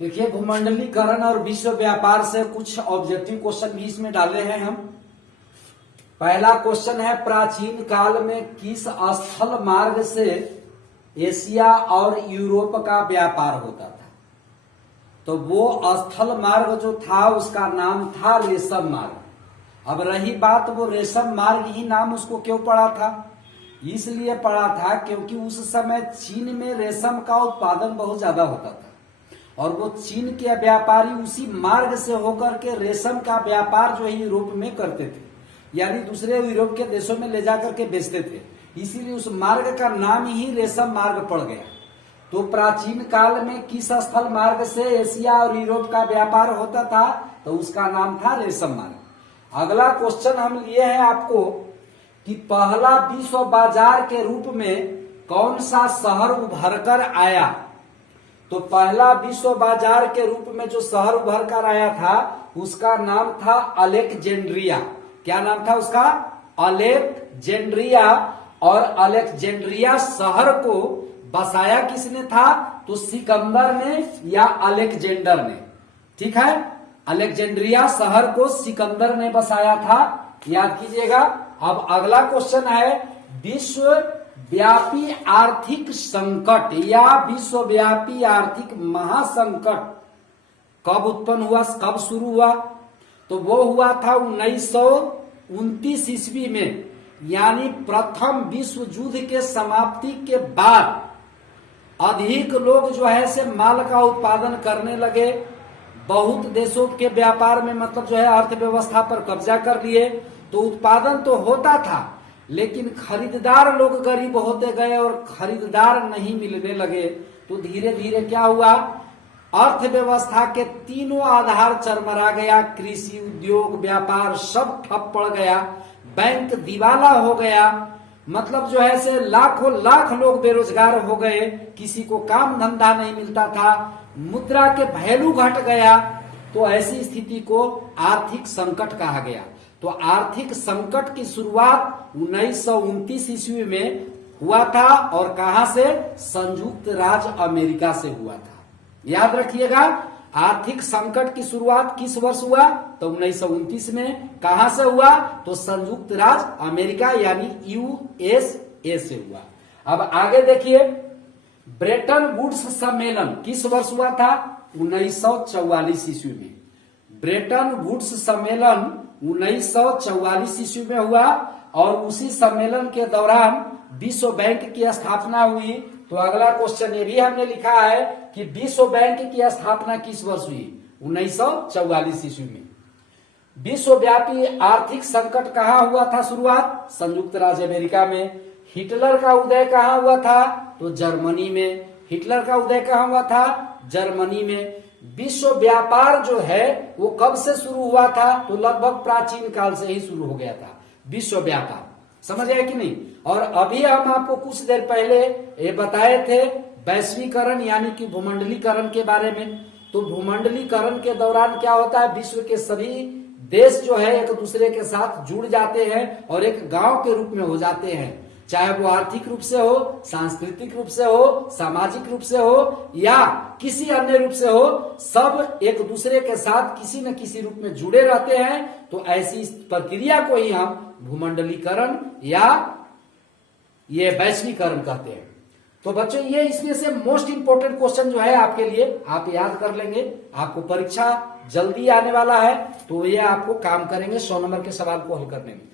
देखिए, भूमंडलीकरण और विश्व व्यापार से कुछ ऑब्जेक्टिव क्वेश्चन भी इसमें डाले हैं हम। पहला क्वेश्चन है, प्राचीन काल में किस स्थल मार्ग से एशिया और यूरोप का व्यापार होता था? तो वो स्थल मार्ग जो था उसका नाम था रेशम मार्ग। अब रही बात, वो रेशम मार्ग ही नाम उसको क्यों पड़ा था? इसलिए पड़ा था क्योंकि उस समय चीन में रेशम का उत्पादन बहुत ज्यादा होता था और वो चीन के व्यापारी उसी मार्ग से होकर के रेशम का व्यापार जो है यूरोप में करते थे, यानी दूसरे यूरोप के देशों में ले जाकर के बेचते थे। इसीलिए उस मार्ग का नाम ही रेशम मार्ग पड़ गया। तो प्राचीन काल में किस स्थल मार्ग से एशिया और यूरोप का व्यापार होता था? तो उसका नाम था रेशम मार्ग। अगला क्वेश्चन हम लिए हैं आपको कि पहला विश्व बाजार के रूप में कौन सा शहर उभर कर आया? तो पहला विश्व बाजार के रूप में जो शहर उभर कर आया था उसका नाम था अलेक्जेंड्रिया। क्या नाम था उसका? अलेक्जेंड्रिया। और अलेक्जेंड्रिया शहर को बसाया किसने था? तो सिकंदर ने या अलेक्जेंडर ने। ठीक है, अलेक्जेंड्रिया शहर को सिकंदर ने बसाया था, याद कीजिएगा। अब अगला क्वेश्चन है, विश्व व्यापी आर्थिक संकट या विश्वव्यापी आर्थिक महासंकट कब उत्पन्न हुआ, कब शुरू हुआ? तो वो हुआ था 1929 ईस्वी में, यानी प्रथम विश्व युद्ध के समाप्ति के बाद अधिक लोग जो है से माल का उत्पादन करने लगे। बहुत देशों के व्यापार में मतलब जो है अर्थव्यवस्था पर कब्जा कर लिए। तो उत्पादन तो होता था लेकिन खरीदार लोग गरीब होते गए और खरीदार नहीं मिलने लगे। तो धीरे धीरे क्या हुआ, अर्थव्यवस्था के तीनों आधार चरमरा गया। कृषि, उद्योग, व्यापार सब ठप पड़ गया। बैंक दिवाला हो गया। मतलब जो है से लाखों लाख लोग बेरोजगार हो गए, किसी को काम धंधा नहीं मिलता था। मुद्रा के वैल्यू घट गया। तो ऐसी स्थिति को आर्थिक संकट कहा गया। तो आर्थिक संकट की शुरुआत 1929 ईस्वी में हुआ था और कहां से? संयुक्त राज्य अमेरिका से हुआ था। याद रखिएगा, आर्थिक संकट की शुरुआत किस वर्ष हुआ? तो 1929 में। कहां से हुआ? तो संयुक्त राज्य अमेरिका यानी यूएसए से हुआ। अब आगे देखिए, ब्रेटन वुड्स सम्मेलन किस वर्ष हुआ था? 1944 ईस्वी में। ब्रेटन वुड्स सम्मेलन 1944 ईस्वी में हुआ और उसी सम्मेलन के दौरान विश्व बैंक की स्थापना हुई। तो अगला क्वेश्चन ये भी हमने लिखा है कि विश्व बैंक की स्थापना किस वर्ष हुई? 1944 ईस्वी में। विश्वव्यापी आर्थिक संकट कहाँ हुआ था शुरुआत? संयुक्त राज्य अमेरिका में। हिटलर का उदय कहाँ हुआ था? तो जर्मनी में। हिटलर का उदय कहाँ हुआ था? जर्मनी में। विश्व व्यापार जो है वो कब से शुरू हुआ था? तो लगभग प्राचीन काल से ही शुरू हो गया था विश्व व्यापार। समझ आया कि नहीं? और अभी हम आपको कुछ देर पहले ये बताए थे वैश्वीकरण यानी कि भूमंडलीकरण के बारे में। तो भूमंडलीकरण के दौरान क्या होता है, विश्व के सभी देश जो है एक दूसरे के साथ जुड़ जाते हैं और एक गांव के रूप में हो जाते हैं। चाहे वो आर्थिक रूप से हो, सांस्कृतिक रूप से हो, सामाजिक रूप से हो या किसी अन्य रूप से हो, सब एक दूसरे के साथ किसी न किसी रूप में जुड़े रहते हैं। तो ऐसी प्रक्रिया को ही हम भूमंडलीकरण या ये वैश्वीकरण कहते हैं। तो बच्चों, ये इसमें से मोस्ट इंपोर्टेंट क्वेश्चन जो है आपके लिए आप याद कर लेंगे। आपको परीक्षा जल्दी आने वाला है तो ये आपको काम करेंगे 100 नंबर के सवाल को हल करने में।